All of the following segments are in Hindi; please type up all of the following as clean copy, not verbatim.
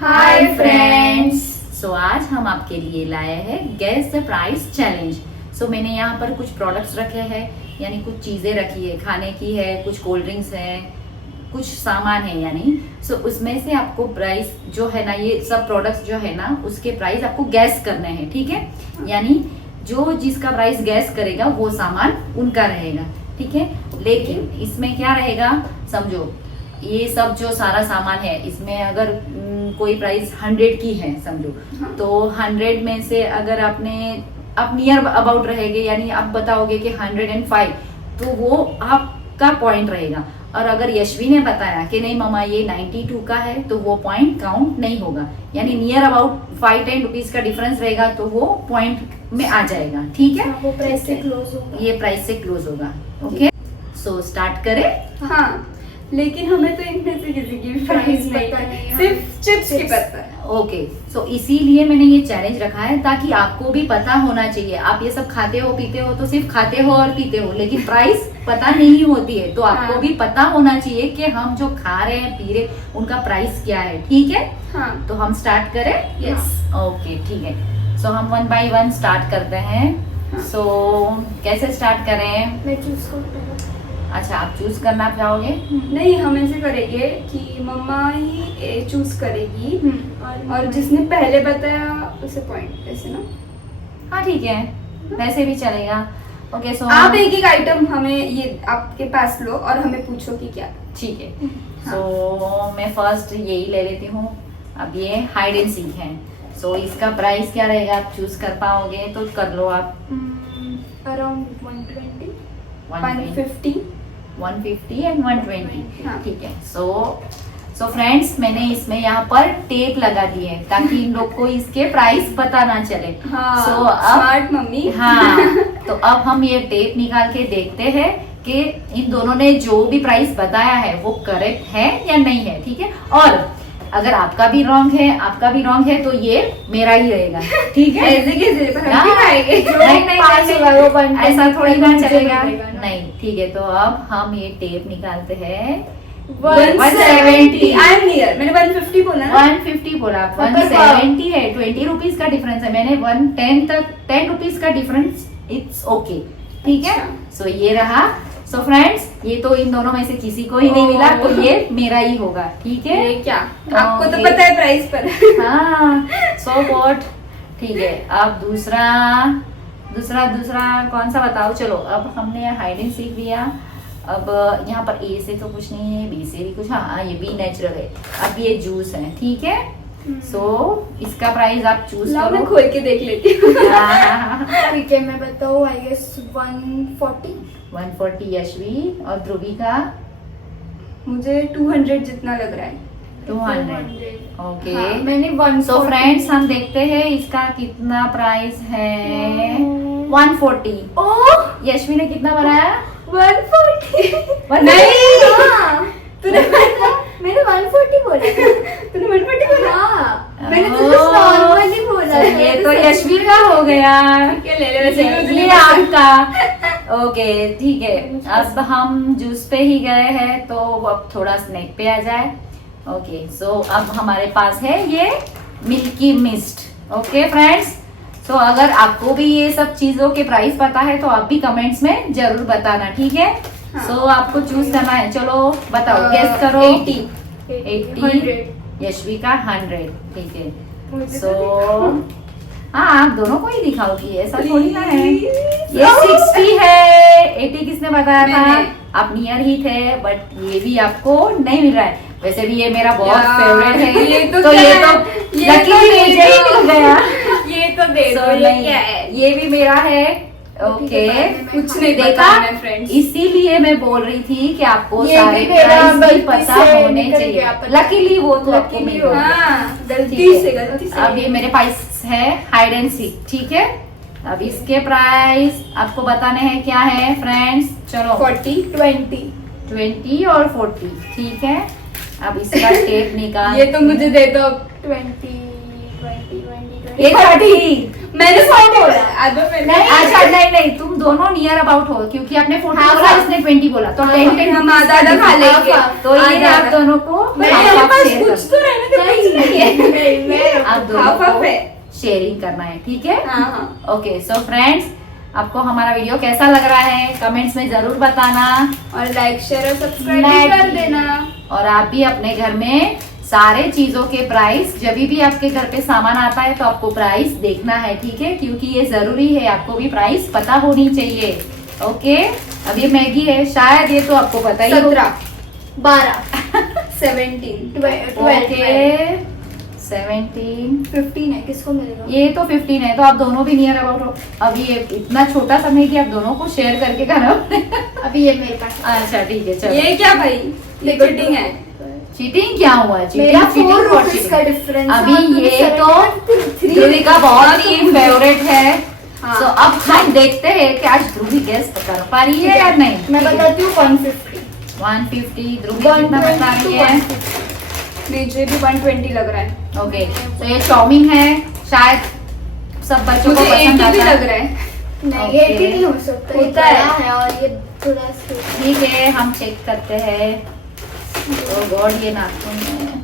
Hi friends. सो आज हम आपके लिए लाए हैं गेस द प्राइस चैलेंज। सो मैंने यहाँ पर कुछ प्रोडक्ट्स रखे हैं, यानी कुछ चीजें रखी है, खाने की है, कुछ कोल्ड ड्रिंक्स है, कुछ सामान है यानी। सो उसमें से आपको प्राइस जो है ना, ये सब प्रोडक्ट्स जो है ना, उसके प्राइस आपको गैस करने हैं, ठीक है। यानी जो जिसका प्राइस गैस करेगा वो सामान उनका रहेगा, ठीक है। लेकिन इसमें क्या रहेगा समझो, ये सब जो सारा सामान है इसमें अगर कोई प्राइस 100 की है समझो, हाँ। तो 100 में से अगर आप नियर अबाउट रहेंगे, यानी आप बताओगे कि 105, तो वो आपका पॉइंट रहेगा। और अगर यशवी ने बताया कि नहीं मामा ये 92 का है, तो वो पॉइंट काउंट नहीं होगा, यानी नियर अबाउट 5-10 रुपीज का डिफरेंस रहेगा, तो वो पॉइंट में आ जाएगा, ठीक है। वो प्राइस से क्लोज होगा। ये प्राइस से क्लोज होगा, ओके। सो स्टार्ट करें। हाँ, लेकिन हमें तो इनमें से किसी की भी प्राइस नहीं पता है, नहीं, सिर्फ चिप्स की पता है। ओके, सो इसीलिए मैंने ये चैलेंज रखा है ताकि आपको भी पता होना चाहिए। आप ये सब खाते हो पीते हो तो सिर्फ खाते हो और पीते हो, लेकिन प्राइस पता नहीं होती है, तो आपको हाँ। भी पता होना चाहिए कि हम जो खा रहे हैं पी रहे उनका प्राइस क्या है, ठीक है। हाँ, तो हम स्टार्ट करें। यस। ओके, ठीक है। सो हम 1 बाय 1 स्टार्ट करते हैं। हाँ। सो कैसे स्टार्ट करें? मैं चूज करता हूँ। अच्छा, आप चूज करना चाहोगे? नहीं, हम ऐसे करेंगे कि मम्मा ही चूज करेगी और जिसने पहले बताया उसे पॉइंट, ऐसे ना। हाँ ठीक है, वैसे भी चलेगा। ओके, सो आप एक एक आइटम हमें ये आपके पास लो और हमें पूछो कि क्या। ठीक है। हाँ। सो मैं फर्स्ट यही ले लेती हूँ। अब ये हाइड एंड सीक है, सो इसका प्राइस क्या रहेगा आप चूज कर पाओगे तो कर लो आप। अराउंड 120। 150। 150 एंड 120, हाँ। ठीक है। सो फ्रेंड्स, मैंने इसमें यहाँ पर टेप लगा दी है ताकि इन लोग को इसके प्राइस पता ना चले। हाँ, So, अब स्मार्ट मम्मी। हाँ, तो अब हम ये टेप निकाल के देखते हैं कि इन दोनों ने जो भी प्राइस बताया है वो करेक्ट है या नहीं है, ठीक है। और अगर आपका भी रॉन्ग है तो ये मेरा ही रहेगा, ठीक है। ऐसे कैसे पर हम हाँ। भी खाएंगे। नहीं, पास होगा वो 120, ऐसा थोड़ी ना मुझे चलेगा। मिलेगा ना। नहीं, ठीक है। तो अब हम ये टेप निकालते हैं। 170। I am near. मैंने 150 बोला ना। 150 बोला, 170 है। 20 रुपीज का डिफरेंस है। मैंने 110 तक 10 रुपीज का डिफरेंस, इट्स ओके, ठीक है। अच्छा। सो ये रहा। सो फ्रेंड्स, ये तो इन दोनों में से किसी को ही नहीं मिला, तो ये मेरा ही होगा, ठीक है। ये क्या? आपको तो Okay. पता है प्राइस पर। हाँ, सो व्हाट, ठीक है। अब दूसरा कौन सा बताओ। चलो, अब हमने हाइड एंड सीक लिया। अब यहाँ पर ए से तो कुछ नहीं है, बी से भी कुछ, हाँ ये बी नेचुरल है। अब ये जूस है, ठीक है। सो इसका प्राइस आप चूज लाओ, मैं करो। खोल के देख लेती हूँ। ठीक है, मैं बताऊँ। I guess 140। 140 यशवी और ध्रुवी का मुझे 200 जितना लग रहा है। 200। ओके, हाँ, मैंने 140। सो फ्रेंड्स, हम देखते हैं इसका कितना प्राइस है। 140। ओह, यशवी ने कितना बनाया? 140। नहीं। हाँ, तूने मैंने 140 बोला था। तूने 140 बोला? हाँ, मैंने तो ओह, just normally बोला था। ये तो यशवी का हो गया। क्या ले ले वैसे ये मुझे आपका। ओके, ठीक है। अब हम जूस पे ही गए हैं, तो अब थोड़ा स्नैक पे आ जाए। ओके, सो अब हमारे पास है ये मिल्की मिस्ट। ओके फ्रेंड्स, सो अगर आपको भी ये सब चीजों के प्राइस पता है तो आप भी कमेंट्स में जरूर बताना, ठीक है। हाँ। सो आपको चूज करना है। चलो बताओ, गेस करो। 80। 80, यशवी का 100, ठीक है। मुझे सो तो हाँ, आप दोनों को ही दिखाओगी, ऐसा थोड़ी ना है। Please। ये 60 है। 80 किसने बताया था? मैंने। आप नियर ही थे, बट ये भी आपको नहीं मिल रहा है। वैसे भी ये मेरा बहुत यार, फेवरेट है, ये तो तो क्या ये है? तो ये लकी तो मुझे ही दो। मिल गया। ये तो दे So, दो। ये नहीं, क्या है? ये भी मेरा है। ओके, ठीक है, बाद में कुछ नहीं देखा, पता मैं फ्रेंड्स। इसीलिए मैं बोल रही थी कि आपको ये सारे भी मेरा प्राइस भी गलती पता से होने निकल चाहिए। गया पता। लकीली वो तो आपको Luckily मिल हो गया। गया। हाँ, ठीक गलती है। से गलती से। अब ये मेरे पास है हाइड एंड सीक, ठीक है। अब इसके प्राइस आपको बताने हैं क्या है फ्रेंड्स। चलो, 40। 20 और 40, ठीक है। अब इसका टेप निकाल। ये तो मुझे दे दो। 20। ये 30। मैंने 40 बोला। आधो मैंने। नहीं, अच्छा नहीं, तुम दोनों नियर अबाउट हो, क्योंकि आपने 40 हाँ, बोला, हाँ। इसने 20 बोला, तो हाँ, 10 हम आधा आधा खा लेंगे। तो ये आधा आप आधा। दोनों को मेरे half पास share कुछ कर- तो रहने दे, कुछ नहीं है। है, शेयरिंग करना है, ठीक है। हाँ हाँ। ओके सो फ्रेंड्स, आपको हमारा वीडियो कैसा लग रहा है कमेंट्स में जरूर बताना, और लाइक शेयर और सब्सक्राइब भी कर देना। और आप भी अपने घर में सारे चीजों के प्राइस, जब भी आपके घर पे सामान आता है तो आपको प्राइस देखना है, ठीक है, क्योंकि ये जरूरी है, आपको भी प्राइस पता होनी चाहिए। ओके, अब ये मैगी है, शायद ये तो आपको पता ही होगा। 12 17 ओके 17 15 है, किसको मिलेगा? ये तो 15 है, तो आप दोनों भी नियर अबाउट हो। अब ये इतना छोटा सा मैगी आप दोनों को शेयर करके खाना। अभी ये मेरे पास है। अच्छा ठीक है, चलो। ये क्या भाई, ये चीटिंग है। चीटिंग क्या हुआ? मेरा चीटिंग 4 और रुपीज का cheating। डिफरेंस। अभी ये तो ध्रुवी का बहुत ही फेवरेट है। तो अब हम देखते हैं कि आज ध्रुवी गेस कर पा रही है या नहीं। मैं बताती हूँ 150। 150 ध्रुवी कितना बता रही है? मुझे भी 120 लग रहा है। ओके, तो ये चाउमीन है, शायद सब बच्चों को मुझे पसंद 80 भी आता लग है। रहा है। नहीं, ये भी नहीं हो सकता, ये होता है। बड़ा है और ये थोड़ा सा। ठीक है, हम चेक करते हैं। ओ गॉड, ये नाखून है।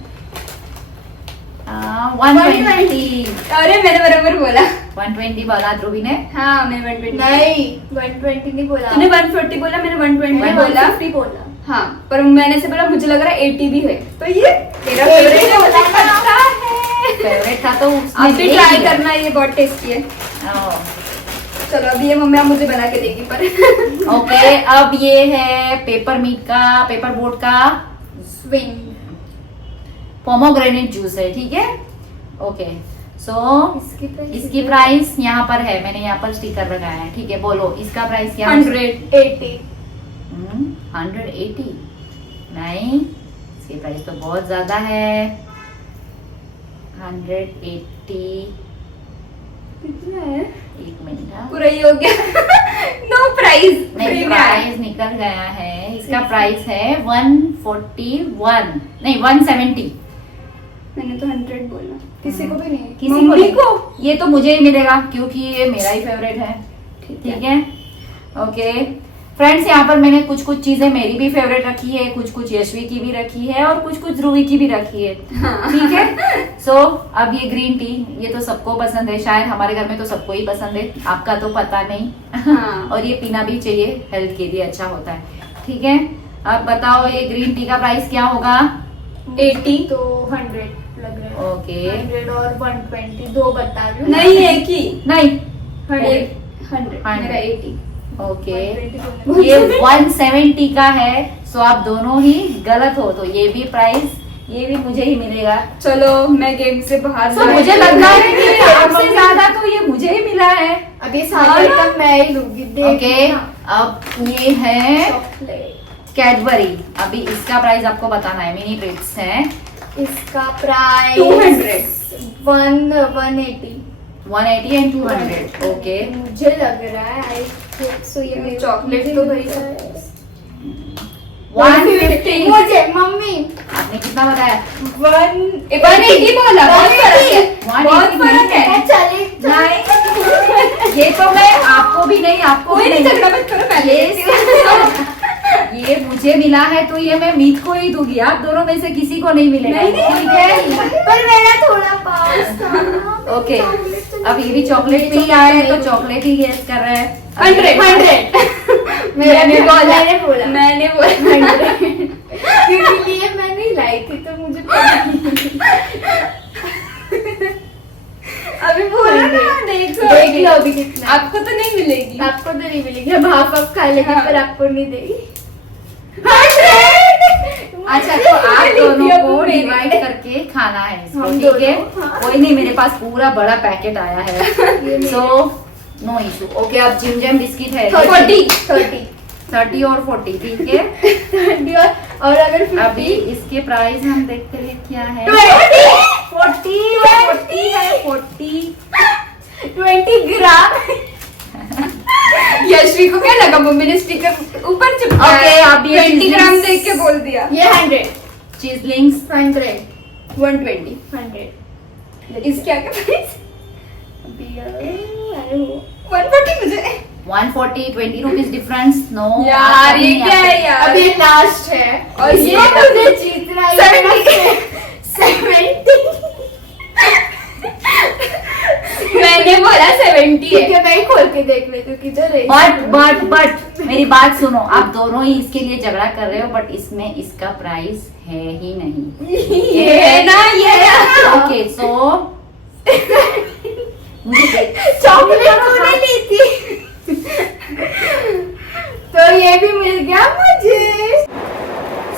120 अरे मैंने बराबर बोला। 120 बोला ध्रुवी ने। हाँ मैंने 120 नहीं, 120 नहीं बोला। तूने 140 बोला, मैंने 120 मैंने बोला। 150 बोला। हाँ, पर मैंने से बोला मुझे लग रहा है 80 भी है, तो ये तेरा 80 फेवरेट है, मुझे बोला ना। पता है। फेवरेट था तो उसमें आप भी दे ट्राई दिया। करना, ये बहुत टेस्टी है। ओह, चलो अभी ये मम्मी आप मुझे बना के देगी पर। ओके, अब ये है पेपर मीट का, पेपर बोट का स्विंग। पोमोग्रेनेट जूस है, ठीक है। ओके, सो इसकी प्राइस यहाँ पर है, मैंने यहाँ पर स्टिकर लगाया है, ठीक है। बोलो इसका प्राइस क्या है? 180। 180 नहीं, इसकी प्राइस तो बहुत ज्यादा है। 180 कितना है? एक मिनट, हाँ। पूरा ही हो गया। No price. नहीं, प्राइस निकल गया है। इसका प्राइस है 141 नहीं 170। मैंने तो 100 बोला। किसी को भी नहीं। किसी को मम्मी नहीं। को? ये तो मुझे ही मिलेगा क्योंकि ये मेरा ही फेवरेट है, ठीक है। ओके फ्रेंड्स, यहाँ पर मैंने कुछ कुछ चीजें मेरी भी फेवरेट रखी है, कुछ कुछ यशवी की भी रखी है और कुछ कुछ ध्रुवी की भी रखी है, ठीक है। सो अब ये ग्रीन टी, ये तो सबको पसंद है, शायद हमारे घर में तो सबको ही पसंद है, आपका तो पता नहीं। हाँ। और ये पीना भी चाहिए, हेल्थ के लिए अच्छा होता है, ठीक है। अब बताओ ये ग्रीन टी का प्राइस क्या होगा? 80 तो 100 लग रहा है। ओके 100 और 120 दो बता रही हूँ। नहीं, एक ही। नहीं 100 मेरा 80। ओके 120 ये 170 का है। सो आप दोनों ही गलत हो, तो ये भी प्राइस, ये भी मुझे ही मिलेगा। चलो मैं गेम से बाहर सो मुझे लगता है कि आपसे ज्यादा तो ये मुझे ही मिला है। अभी सारे आइटम मैं ही लूंगी। ओके, अब ये है चॉकलेट। कैडबरी। अभी इसका प्राइस आपको बताना है, मिनी ट्रिप्स है। इसका प्राइस 200। 180। 180 एंड 200। ओके, मुझे लग रहा है आई थिंक सो ये मेरे चॉकलेट तो भाई 150। मुझे मम्मी आपने कितना बताया? 180 बोला, बहुत फर्क है, बहुत फर्क है। चले नहीं, ये तो मैं आपको भी नहीं, आपको कोई भी नहीं, नहीं। झगड़ा मत करो पहले। ये मुझे मिला है तो ये मैं मीत को ही दूंगी, आप दोनों में से किसी को नहीं मिलेगा, ठीक है। पर मेरा थोड़ा पास था। ओके, अब ये भी चॉकलेट पे ही आया है तो चॉकलेट ही गेस कर रहा है। 100। मैंने बोला मैंने बोला 100 क्योंकि ये मैं नहीं लाई थी तो मुझे पता नहीं। अभी बोला ना, देख लो अभी कितना। आपको तो नहीं मिलेगी। आपको तो नहीं मिलेगी, हम हाफ हाफ खा लेंगे हाँ। पर आपको नहीं देगी। अच्छा, तो आप दोनों को मेरी। डिवाइड करके खाना है इसको, हम ठीक है। दोनों, हाँ। कोई नहीं, मेरे पास पूरा बड़ा पैकेट आया है, ये सो नो इशू। ओके, अब जिम जैम बिस्किट है 30 30 और 40, ठीक है। 30 और अगर 50 अभी इसके प्राइस हम देखते हैं क्या है। 40 है 40। 20 ग्राम। यशवी को क्या लगा, मम्मी ने स्टिकर ऊपर चिपकाया। Okay, अब ये 20 ग्राम चीज़ें- देख के बोल दिया। ये 100 चीजलिंग्स 100 120। इसके क्या प्राइस? अरे वो 140 मुझे। 140, 20 रुपीज डिफरेंस। नो यार ये क्या है यार? अभी लास्ट है और ये इसको मुझे जीतना है। 70। 70 ही खोल के देख लेती हूँ कि जो रही बट मेरी बात सुनो, आप दोनों ही इसके लिए झगड़ा कर रहे हो, बट इसमें इसका प्राइस है ही नहीं। ये है ना, ये है ना। ओके सो चॉकलेट तूने ली थी तो ये भी मिल गया मुझे।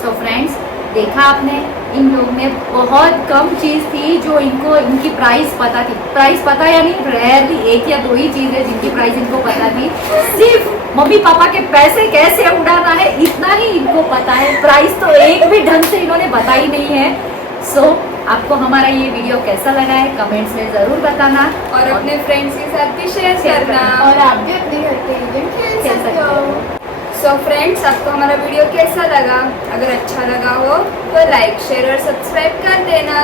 सो फ्रेंड्स, देखा आपने, इन लोग में बहुत कम चीज थी जो इनको इनकी प्राइस पता थी। प्राइस पता यानी रेयरली एक या दो ही चीज है जिनकी प्राइस इनको पता थी। सिर्फ मम्मी पापा के पैसे कैसे उड़ाना है इतना ही इनको पता है, प्राइस तो एक भी ढंग से इन्होंने बताई नहीं है। सो आपको हमारा ये वीडियो कैसा लगा है कमेंट्स में जरूर बताना, और अपने फ्रेंड्स के साथ भी शेयर करना। और आप भी अपने घर पे गेम खेल सकते हो। सो फ्रेंड्स, आपको हमारा वीडियो कैसा लगा? अगर अच्छा लगा हो तो लाइक, शेयर और सब्सक्राइब कर देना।